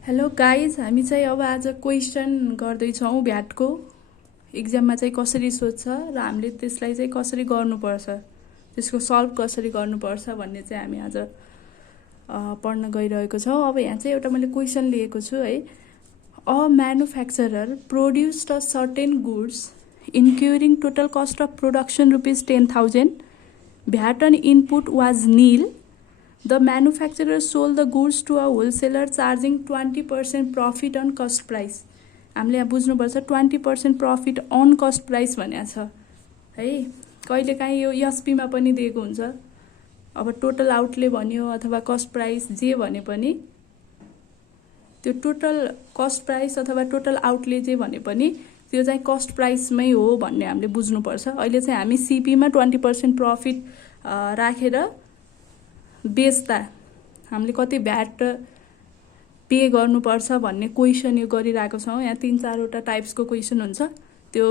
Hello guys, हामी चाहिँ अब आज क्वेसन गर्दैछौँ भ्याटको। इक्जाममा चाहिँ कसरी सोध्छ र हामीले त्यसलाई चाहिँ कसरी गर्नुपर्छ, त्यसको सल्भ कसरी गर्नुपर्छ भन्ने चाहिँ हामी आज पढ्न गइरहेको छौँ। अब यहाँ चाहिँ एउटा मैले क्वेसन लिएको छु है। A manufacturer produced a certain goods incurring total cost of production ₹10,000, VAT on input was nil. The manufacturer sold the goods to a wholesaler charging 20% profit on cost price. हामीले यहाँ बुझ्नुपर्छ 20% प्रफिट अन कस्ट प्राइस भनेको छ है। कहिलेकाहीँ यो एसपीमा पनि दिएको हुन्छ। अब टोटल आउटले भन्यो अथवा कस्ट प्राइस जे भने पनि त्यो टोटल कस्ट प्राइस अथवा टोटल आउटले जे भने पनि त्यो चाहिँ कस्ट प्राइसमै हो भन्ने हामीले बुझ्नुपर्छ। अहिले चाहिँ हामी सीपीमा 20% प्रफिट राखेर बेच्दा हामीले कति भ्याट पे गर्नुपर्छ भन्ने क्वेसन यो गरिरहेको छौँ। यहाँ 3-4वटा टाइप्सको क्वेसन हुन्छ, त्यो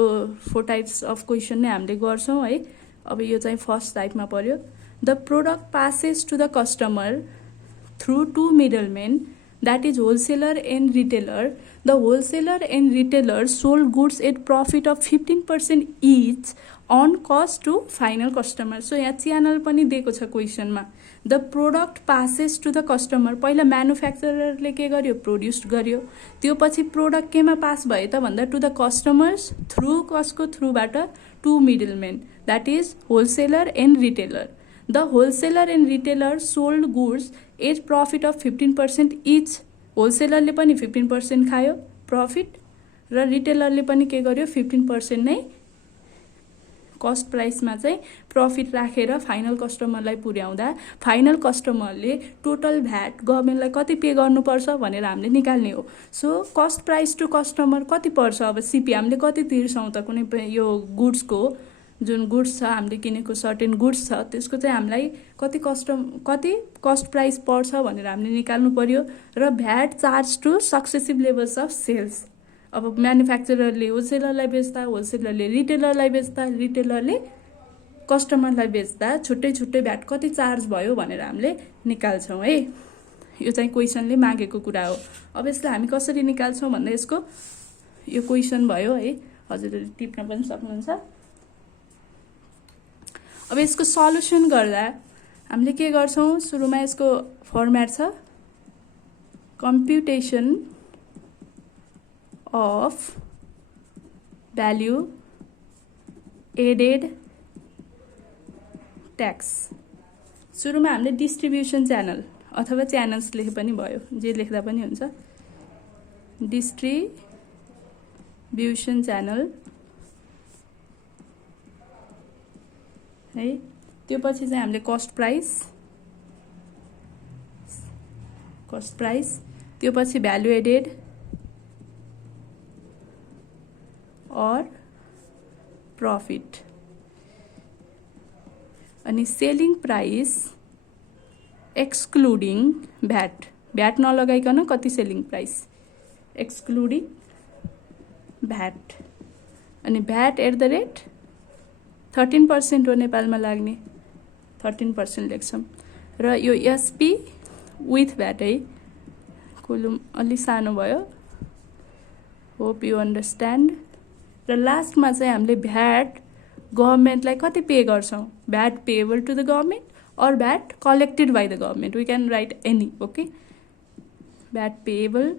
4 टाइप्स अफ क्वेसन नै हामीले गर्छौँ है। अब यो चाहिँ फर्स्ट टाइपमा पर्यो। The product passes to the customer through 2 middlemen, that is wholesaler and retailer. The wholesaler and retailer sold goods at profit of 15% each on cost to final customer. So यहाँ च्यानल पनि दिएको छ क्वेसनमा। The product passes to the customer, पहिला म्यानुफ्याक्चररले के गर्यो, produce गर्यो, त्यो पछि प्रोडक्ट केमा पास भयो त भन्दा टु द कस्टमर्स थ्रु कसको थ्रुबाट 2 middlemen, that is wholesaler and retailer. The wholesaler and retailer sold goods at profit of 15% each. होलसेलरले पनि 15% खायो प्रफिट र रिटेलरले पनि के गर्यो 15% नै कस्ट प्राइसमा चाहिँ प्रफिट राखेर फाइनल कस्टमरलाई पुर्याउँदा फाइनल कस्टमरले टोटल भ्याट गभर्मेन्टलाई कति पे गर्नुपर्छ भनेर हामीले निकाल्ने हो। So cost price to customer कति पर्छ, अब सिपी हामीले कति तिर्छौँ त कुनै यो गुड्सको जुन गुड्स छ हामीले किनेको सर्टेन गुड्स छ त्यसको चाहिँ हामीलाई कति कस्ट प्राइस पर्छ भनेर हामीले निकाल्नु पर्यो र VAT charge to successive levels of sales. अब म्यानुफ्याक्चररले होलसेलरलाई बेच्दा, होलसेलरले रिटेलरलाई बेच्दा, रिटेलरले कस्टमरलाई बेच्दा छुट्टै छुट्टै भ्याट कति चार्ज भयो भनेर हामीले निकाल्छौँ है। यो चाहिँ क्वेसनले मागेको कुरा हो। अब यसलाई हामी कसरी निकाल्छौँ भन्दा यसको यो क्वेसन भयो है, हजुरले टिप्न पनि सक्नुहुन्छ। अब यसको सल्युसन गर्दा हामीले के गर्छौँ, सुरुमा यसको फर्मेट छ computation of value added tax. सुरुमा हामीले डिस्ट्रिब्युसन च्यानल अथवा च्यानल्स लेखे पनि भयो, जे लेख्दा पनि हुन्छ। डिस्ट्रिब्युसन च्यानल है, त्यो पछि चाहिँ हामीले कस्ट प्राइस, त्यो पछि भ्यालु एडेड और प्रफिट, अनि सेलिङ प्राइस एक्सक्लुडिङ भ्याट नलगाइकन कति सेलिङ प्राइस एक्सक्लुडिङ भ्याट, अनि भ्याट एट द रेट 13% हो नेपालमा लाग्ने, 13% लेख्छौँ। र यो एसपी विथ भ्याट है, कोलुम अलि सानो भयो, होप यु अन्डरस्ट्यान्ड। र लास्टमा चाहिँ हामीले भ्याट गभर्मेन्टलाई कति पे गर्छौँ, VAT payable to the government और VAT collected by the government, we can write any, okay. VAT payable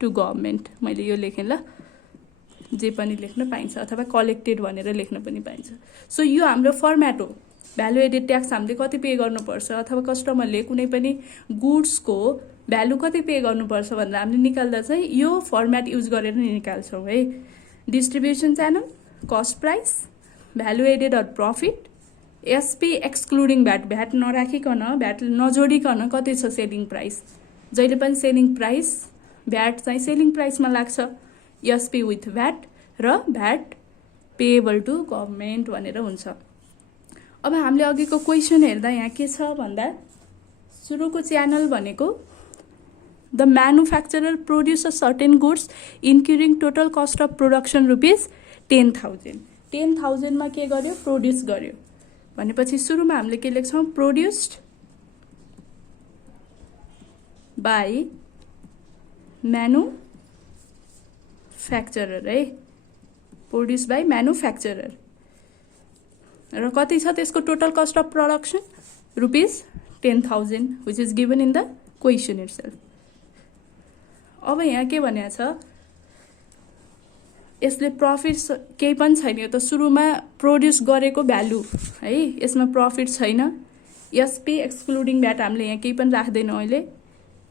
to government मैले यो लेखेँ ल, जे पनि लेख्न पाइन्छ अथवा कलेक्टेड भनेर लेख्न पनि पाइन्छ। सो यो हाम्रो फर्मेट हो। भ्यालु एडेड ट्याक्स हामीले कति पे गर्नुपर्छ अथवा कस्टमरले कुनै पनि गुड्सको भ्यालु कति पे गर्नुपर्छ भनेर हामीले निकाल्दा चाहिँ यो फर्मेट युज गरेर निकाल्छौँ है। Distribution channel, cost price, value added or profit, SP excluding VAT नराखिकन, भ्याट नजोडिकन कति छ सेलिङ प्राइस। जहिले पनि सेलिङ प्राइस भ्याट चाहिँ सेलिङ प्राइसमा लाग्छ, एसपी विथ भ्याट र भ्याट पेएबल टु गभर्मेन्ट भनेर हुन्छ। अब हामीले अघिको क्वेसन हेर्दा यहाँ के छ भन्दा सुरुको च्यानल भनेको the manufacturer produce a certain goods incurring total cost of production ₹10,000। 10,000मा के गर्यो, प्रोड्युस गर्यो भनेपछि सुरुमा हामीले के लेख्छौँ, प्रोड्युस्ड by म्यानुफ्याक्चरर है, प्रोड्युस बाई म्यानुफ्याक्चरर। र कति छ त्यसको total cost of production? ₹10,000 which is given in the question itself. अब यहाँ के भनेको छ, यसले प्रफिट केही पनि छैन, यो त सुरुमा प्रोड्युस गरेको भ्यालु है, यसमा प्रफिट छैन। एसपी एक्सक्लुडिङ भ्याट हामीले यहाँ केही पनि राख्दैनौँ अहिले।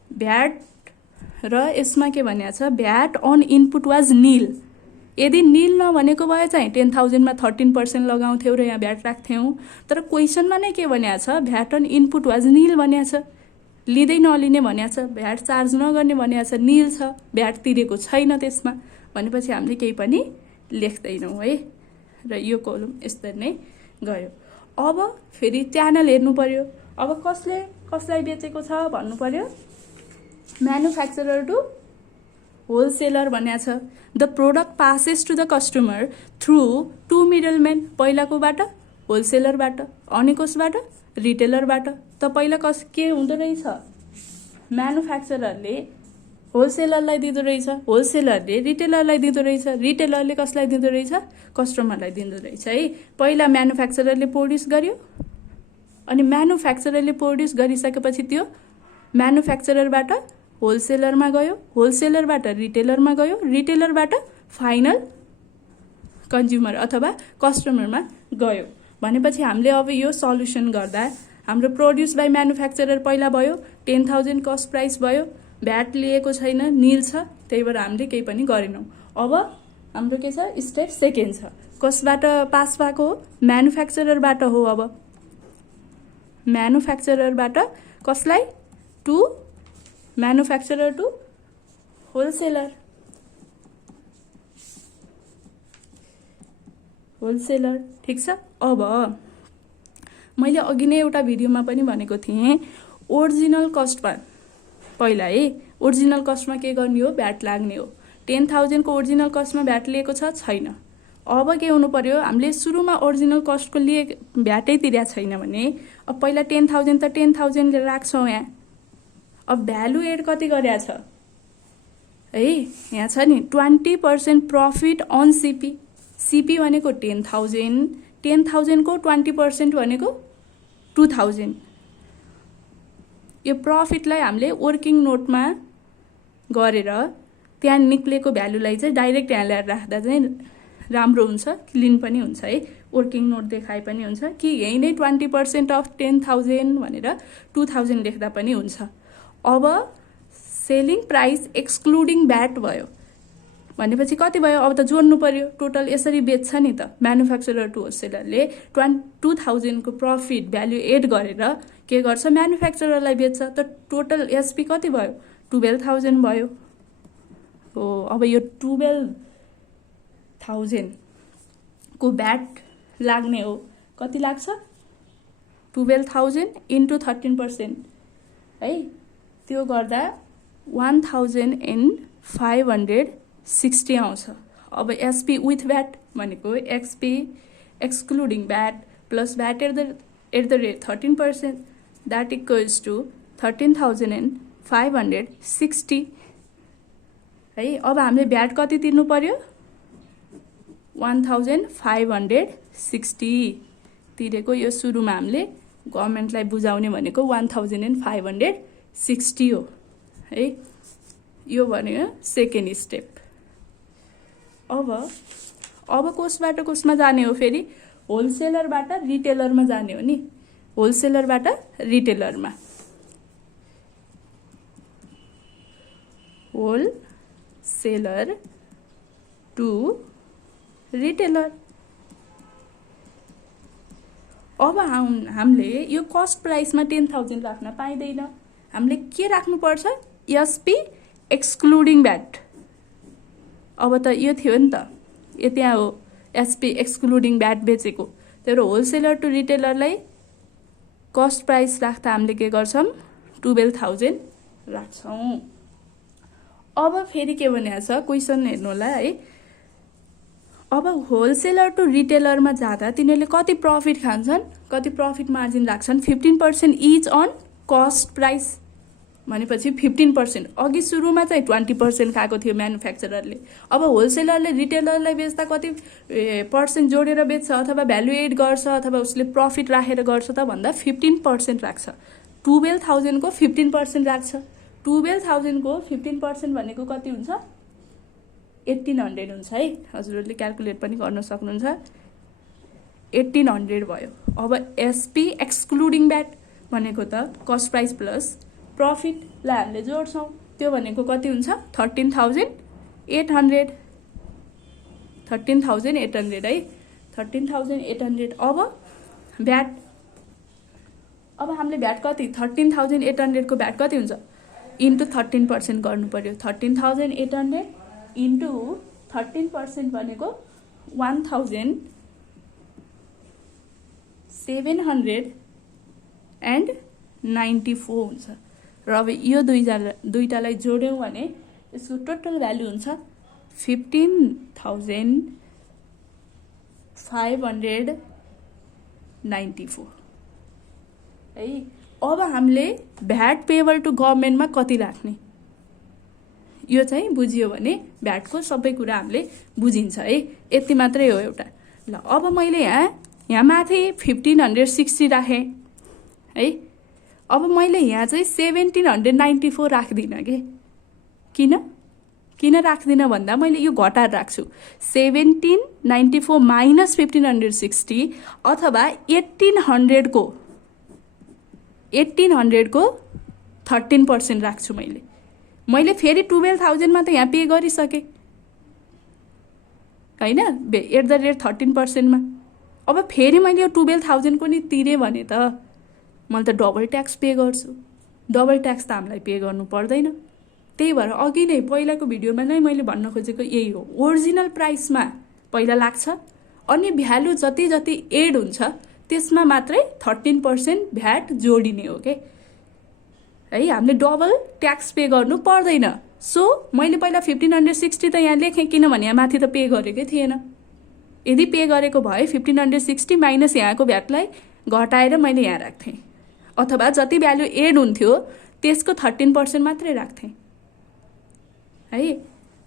भ्याट र यसमा के भनेको छ, भ्याट अन इनपुट वाज निल। यदि निल नभनेको भए चाहिँ 10,000 मा 13% लगाउँथ्यौँ र यहाँ भ्याट राख्थ्यौँ। तर क्वेसनमा नै के भनेको छ, भ्याट अन इनपुट वाज निल भनेको छ, लिँदै नलिने भनेको छ, भ्याट चार्ज नगर्ने भनेको छ, निल छ, भ्याट तिरेको छैन त्यसमा भनेपछि हामीले केही पनि लेख्दैनौँ है। र यो कोलम यस्तै नै गयो। अब फेरि च्यानल हेर्नु पर्यो। अब कसले कसलाई बेचेको छ भन्नु पर्यो। म्यानुफ्याक्चरर टु होलसेलर भनेको छ। The product passes to the customer through 2 middleman, पहिलाकोबाट होलसेलरबाट अनि कसबाट रिटेलरबाट। त पहिला के हुँदो रहेछ, म्यानुफ्याक्चररले होलसेलरलाई दिँदो रहेछ, होलसेलरले रिटेलरलाई दिँदो रहेछ, रिटेलरले कसलाई दिँदो रहेछ, कस्टमरलाई दिँदो रहेछ है। पहिला म्यानुफ्याक्चररले प्रोड्युस गर्यो अनि म्यानुफ्याक्चररले प्रोड्युस गरिसकेपछि त्यो म्यानुफ्याक्चररबाट होलसेलरमा गयो, होलसेलरबाट रिटेलरमा गयो, रिटेलरबाट फाइनल कन्ज्युमर अथवा कस्टमरमा गयो भनेपछि हामीले अब यो सल्युसन गर्दा हाम्रो प्रोड्युस बाई म्यानुफ्याक्चरर पहिला भयो, 10,000 कस्ट प्राइस भयो, भ्याट लिएको छैन, निल छ, त्यही भएर हामीले केही पनि गरेनौँ। अब हाम्रो के छ, स्टेप सेकेन्ड छ। कसबाट पास भएको हो, म्यानुफ्याक्चररबाट हो। अब म्यानुफ्याक्चररबाट कसलाई, to manufacturer to wholesaler, wholesaler ठिक छ। अब मैले अघि नै एउटा भिडियोमा पनि भनेको थिएँ, ओरिजिनल कस्टमा पहिला है, ओरिजिनल कस्टमा के गर्ने हो, भ्याट लाग्ने हो। 10,000 को ओरिजिनल कस्टमा भ्याट लिएको छ, छैन। अब के हुनु पर्यो, हामीले सुरुमा ओरिजिनल कस्टको भ्याटै तिरेको छैन भने अब पहिला 10,000 त 10,000 राख्छौँ यहाँ। अब भ्यालु एड कति गरेको छ है, यहाँ छ नि 20% प्रफिट अन सिपी। सिपी भनेको 10,000, 10,000 को 20% भनेको 2,000। यो प्रफिटलाई हामीले वर्किङ नोटमा गरेर त्यहाँ निक्लेको भ्यालुलाई चाहिँ डाइरेक्ट यहाँ ल्याएर राख्दा चाहिँ राम्रो हुन्छ, क्लिन पनि हुन्छ है। वर्किङ नोट देखाए पनि हुन्छ कि यही नै 20% अफ 10,000 भनेर 2,000 लेख्दा पनि हुन्छ। अब सेलिङ प्राइस एक्सक्लुडिङ भ्याट भयो भनेपछि कति भयो, अब त जोड्नु पर्यो। टोटल यसरी बेच्छ नि त म्यानुफ्याक्चरर टु होलसेलरले 2,000 को प्रफिट भ्यालु एड गरेर के गर्छ, म्यानुफ्याक्चररलाई बेच्छ। त टोटल एसपी कति भयो, 12,000 भयो हो। अब यो 12,000 को भ्याट लाग्ने हो, कति लाग्छ, 12,000 इन्टु 13% है, त्यो गर्दा 1,560 आउँछ। अब एसपी विथ भ्याट भनेको XP excluding VAT plus VAT at the rate 13%, that equals to 13,560 है। अब हामीले भ्याट कति तिर्नु पर्यो, 1,560 तिरेको। यो सुरुमा हामीले गभर्मेन्टलाई बुझाउने भनेको 1,560 हो है। यो भनेको सेकेन्ड स्टेप। अब कसबाट कसमा जाने हो, फेरि होलसेलरबाट रिटेलरमा जाने हो नि, होलसेलरबाट रिटेलरमा। Wholesaler to retailer. अब हामीले यो कस्ट प्राइसमा 10,000 राख्न पाइँदैन, हामीले के राख्नुपर्छ, एसपी एक्सक्लुडिङ भ्याट। अब त यो थियो नि त, यो त्यहाँ हो एसपी एक्सक्लुडिङ भ्याट बेचेको। त्यही भएर होलसेलर टु रिटेलरलाई कस्ट प्राइस राख्दा हामीले के गर्छौँ, 12,000 राख्छौँ। अब फेरि के भनेको छ, क्वेसन हेर्नु होला है। अब होलसेलर टु रिटेलरमा जाँदा तिनीहरूले कति प्रफिट खान्छन्, कति प्रफिट मार्जिन राख्छन्, 15% इच अन कस्ट प्राइस भनेपछि 15%। अघि सुरुमा चाहिँ 20% खाएको थियो म्यानुफ्याक्चररले। अब होलसेलरले रिटेलरलाई बेच्दा कति पर्सेन्ट जोडेर बेच्छ अथवा भ्यालु एड गर्छ अथवा उसले प्रफिट राखेर गर्छ त भन्दा 15% राख्छ। 12,000 को 15% राख्छ। 12,000 को 15% भनेको कति हुन्छ? 1800 हुन्छ है। हजुरहरूले क्याल्कुलेट पनि गर्न सक्नुहुन्छ। 1800 भयो। अब एसपी एक्सक्लुडिङ ब्याट भनेको त कस्ट प्राइस प्लस प्रफिटलाई हामीले जोड्छौँ, त्यो भनेको कति हुन्छ? 13,800। 13,800 है। 13,800। अब ब्याट, अब हामीले ब्याट कति 13,800 को ब्याट कति हुन्छ? इन्टु 13% गर्नु पर्यो। 13,800 इन्टु 13% भनेको 1,794 हुन्छ। र अब यो दुईटालाई जोड्यौँ भने यसको टोटल भ्यालु हुन्छ 15,594 है। अब हामीले भ्याट पेबल टु गभर्मेन्टमा कति राख्ने, यो चाहिँ बुझियो भने भ्याटको सबै कुरा हामीले बुझिन्छ है। यति मात्रै हो एउटा। ल अब मैले यहाँ माथि 1560 राखेँ है। अब मैले यहाँ चाहिँ 1794 राख्दिनँ के। किन राख्दिनँ भन्दा मैले यो घटाएर राख्छु। 1794 माइनस 1560 अथवा 1800 को 13% राख्छु मैले फेरि 12,000 मा त यहाँ पे गरिसकेँ हैन, एट द रेट 13% मा। अब फेरि मैले यो 12,000 को नि तिरेँ भने त मैले त डबल ट्याक्स पे गर्छु। डबल ट्याक्स त हामीलाई पे गर्नु पर्दैन। त्यही भएर अघि नै पहिलाको भिडियोमा नै मैले भन्न खोजेको यही हो। ओरिजिनल प्राइसमा पहिला लाग्छ, अनि भ्यालु जति जति एड हुन्छ त्यसमा मात्रै 13% भ्याट जोडिने हो के है। हामीले डबल ट्याक्स पे गर्नु पर्दैन। सो मैले पहिला 1560 त यहाँ लेखेँ, किनभने यहाँ माथि त पे गरेकै थिएन। यदि पे गरेको भए 1560 माइनस यहाँको भ्याटलाई घटाएर मैले यहाँ राख्थेँ, अथवा जति भ्यालु एड हुन्थ्यो त्यसको 13% मात्रै राख्थेँ है।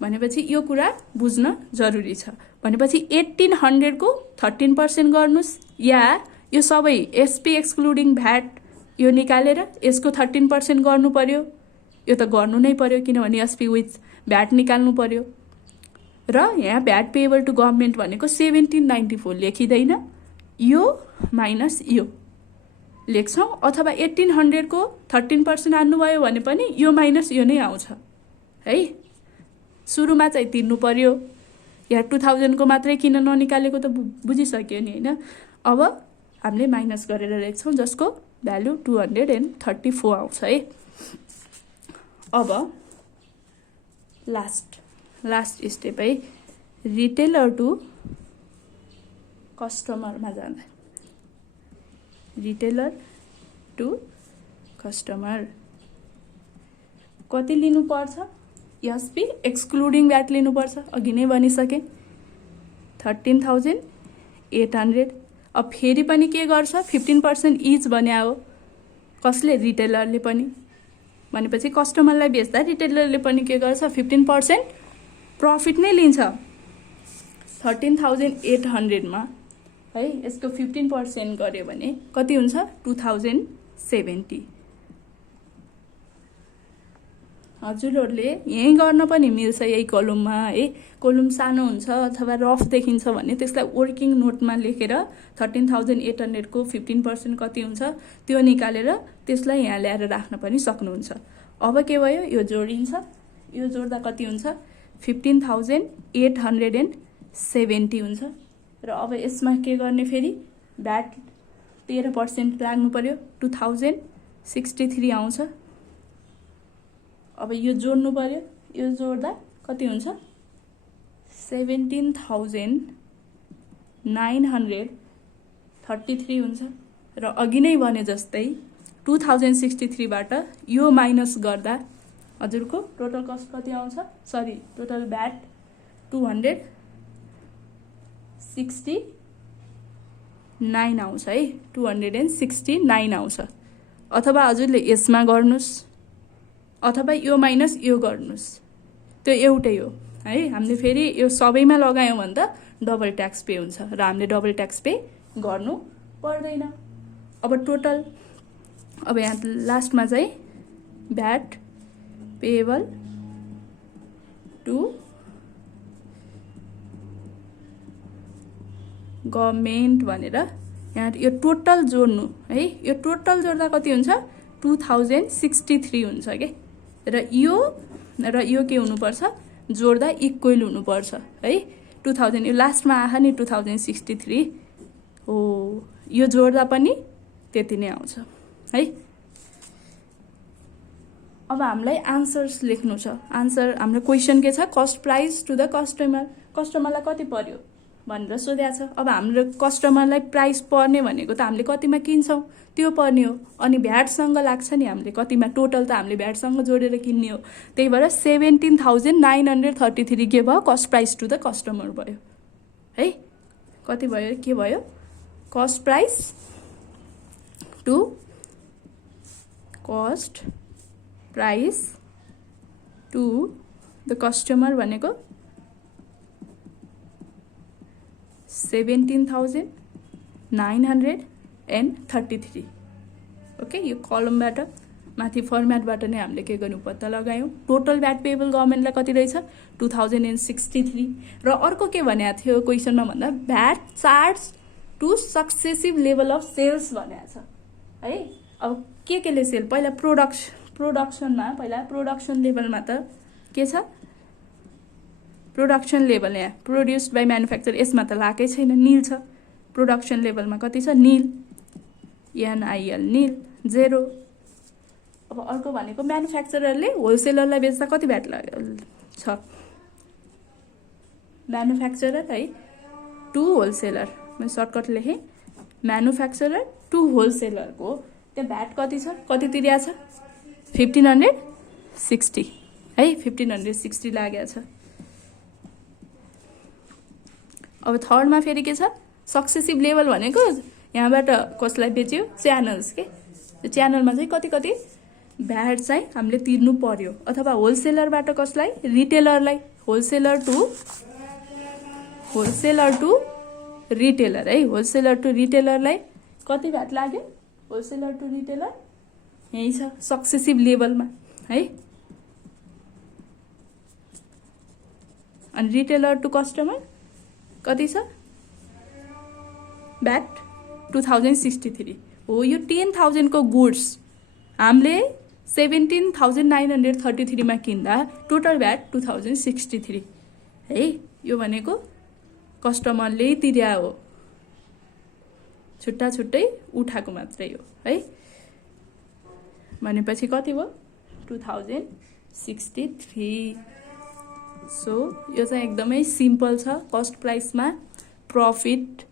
भनेपछि यो कुरा बुझ्न जरुरी छ। भनेपछि 1800 को 13% गर्नुस्, या यो सबै एसपी एक्सक्लुडिङ भ्याट यो निकालेर यसको 13% गर्नु पर्यो। यो त गर्नु नै पर्यो, किनभने एसपी विथ भ्याट निकाल्नु पर्यो। र यहाँ भ्याट पेएबल टु गभर्मेन्ट भनेको 1794 लेखिँदैन, यो माइनस यो लेख्छौँ, अथवा 1800 को 13% हान्नुभयो भने पनि यो माइनस यो नै आउँछ है। सुरुमा चाहिँ तिर्नु पर्यो। यहाँ 2000 को मात्रै किन ननिकालेको त बुझिसक्यो नि हैन। अब हामीले माइनस गरेर लेख्छौँ, जसको भ्यालु 234 आउँछ है। अब लास्ट स्टेप है, रिटेलर टु कस्टमरमा जाँदा। रिटेलर टु कस्टमर कति लिनुपर्छ? एसपी एक्सक्लुडिङ भ्याट लिनुपर्छ, अघि नै भनिसकेँ 13,800। अब फेरि पनि के गर्छ? 15% इच बन्या हो। कसले? रिटेलरले पनि। भनेपछि कस्टमरलाई बेच्दा रिटेलरले पनि के गर्छ? 15% प्रफिट नै लिन्छ 13,800 मा है। यसको 15% गर्यो भने कति हुन्छ? 2070। हजुरहरूले यहीँ गर्न पनि मिल्छ, यही कोलममा है। कोलम सानो हुन्छ अथवा रफ देखिन्छ भने त्यसलाई वर्किङ नोटमा लेखेर 13,800 को 15% कति हुन्छ त्यो निकालेर त्यसलाई यहाँ ल्याएर राख्न पनि सक्नुहुन्छ। अब के भयो? यो जोडिन्छ, यो जोड्दा कति हुन्छ? 15,870 हुन्छ। र अब यसमा के गर्ने? फेरि भ्याट 13% लाग्नु पर्यो, 2063 आउँछ। अब यो जोड्नु पर्यो, यो जोड्दा कति हुन्छ? 17,933 हुन्छ। र अघि नै भने जस्तै 2063 बाट यो माइनस गर्दा हजुरको टोटल कस्ट कति आउँछ? सरी, टोटल भ्याट 269 आउँछ है। 269 आउँछ। अथवा हजुरले यसमा गर्नुस्, अथवा यो माइनस यो गर्नुहोस्, त्यो एउटै हो है। हामीले फेरि यो सबैमा लगायौँ भने त डबल ट्याक्स पे हुन्छ र हामीले डबल ट्याक्स पे गर्नु पर्दैन। अब टोटल, अब यहाँ लास्टमा चाहिँ भ्याट पेएबल टु गभर्मेन्ट भनेर यहाँ यो टोटल जोड्नु है। यो टोटल जोड्दा कति हुन्छ? 2063 हुन्छ के। र यो के हुनुपर्छ? जोड्दा इक्वल हुनुपर्छ है। 2000 यो लास्टमा आहा नि 2063 हो, यो जोड्दा पनि त्यति नै आउँछ है। अब हामीलाई आन्सर्स लेख्नु छ। आन्सर हाम्रो क्वेसन के छ? Cost price to the customer. कस्टमरलाई कति पर्यो भनेर सोधेको छ। अब हाम्रो कस्टमरलाई प्राइस पर्ने भनेको त हामीले कतिमा किन्छौँ त्यो पर्ने हो, अनि भ्याटसँग लाग्छ नि हामीले कतिमा, टोटल त हामीले भ्याटसँग जोडेर किन्ने हो। त्यही भएर 17,933 के भयो? Cost price to the customer भयो है। कति भयो? के भयो? Cost price to cost price to the customer भनेको 17,933। ओके, यो कलमबाट माथि फर्मेटबाट नै हामीले के गर्नु पत्ता लगायौँ। टोटल भ्याट पेएबल गभर्मेन्टलाई कति रहेछ? 2063। र अर्को के भनेको थियो क्वेसनमा भन्दा, VAT charge to successive level of sales भनेको छ है। अब के सेल? पहिला प्रोडक्सनमा पहिला प्रोडक्सन लेभलमा त के छ? प्रोडक्सन लेभल यहाँ प्रोड्युस्ड बाई म्यानुफ्याक्चर, यसमा त लाकै छैन, निल छ। प्रोडक्सन लेभलमा कति छ? निल, NIL, निल, 0। अब अर्को भनेको म्यानुफ्याक्चररले होलसेलरलाई बेच्दा कति भ्याट छ? म्यानुफ्याक्चरर है टु होलसेलर, मैले सर्टकट लेखेँ, म्यानुफ्याक्चरर टु होलसेलरको त्यहाँ भ्याट कति छ? कति तिरेको छ? 1560 है। 1560 लागेको छ। अब थर्डमा फेरि के छ? सक्सेसिभ लेभल भनेको यहाँबाट कसलाई बेच्यो? च्यानल्स के। त्यो च्यानलमा चाहिँ कति भ्याट चाहिँ हामीले तिर्नु पर्यो, अथवा होलसेलरबाट कसलाई? रिटेलरलाई। होलसेलर टु रिटेलर है। होलसेलर टु रिटेलरलाई कति भ्याट लाग्यो? होलसेलर टु रिटेलर यही छ सक्सेसिभ लेभलमा है। अनि रिटेलर टु कस्टमर कति छ? भ्याट 2063 हो। यो 10,000 को गुड्स हामीले 17,933 मा किन्दा टोटल भ्याट 2063 है। यो भनेको कस्टमरले तिर्या हो, छुट्टा छुट्टै उठाएको मात्रै हो है। भनेपछि कति भयो? 2063। सो यो चाहिँ एकदमै सिम्पल छ। कस्ट प्राइसमा प्रफिट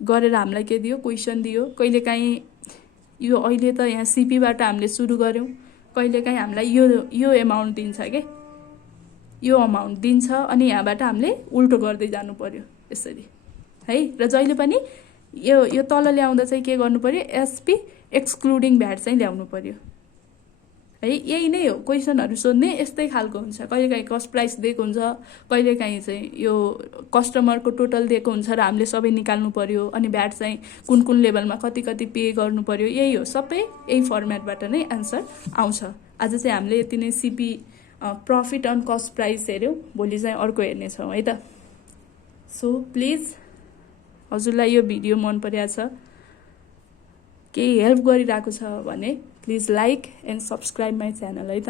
गरेर हामीलाई के दियो? क्वेसन दियो। कहिलेकाहीँ यो अहिले त यहाँ सिपीबाट हामीले सुरु गऱ्यौँ, कहिलेकाहीँ हामीलाई यो एमाउन्ट दिन्छ के, यो अमाउन्ट दिन्छ, अनि यहाँबाट हामीले उल्टो गर्दै जानु पर्यो यसरी है। र जहिले पनि यो तल ल्याउँदा चाहिँ के गर्नु पर्यो? एसपी एक्सक्लुडिङ भ्याट चाहिँ ल्याउनु पर्यो है। यही नै हो, क्वेसनहरू सोध्ने यस्तै खालको हुन्छ। कहिलेकाहीँ कस्ट प्राइस दिएको हुन्छ, कहिलेकाहीँ चाहिँ यो कस्टमरको टोटल दिएको हुन्छ र हामीले सबै निकाल्नु पर्यो, अनि भ्याट चाहिँ कुन लेभलमा कति पे गर्नु पर्यो। यही हो, सबै यही फर्मेटबाट नै एन्सर आउँछ। आज चाहिँ हामीले यति नै CP profit on cost price हेऱ्यौँ। भोलि चाहिँ अर्को हेर्नेछौँ है त। सो प्लिज हजुरलाई यो भिडियो मन परेको छ, केही हेल्प गरिरहेको छ भने please like and subscribe my channel है त।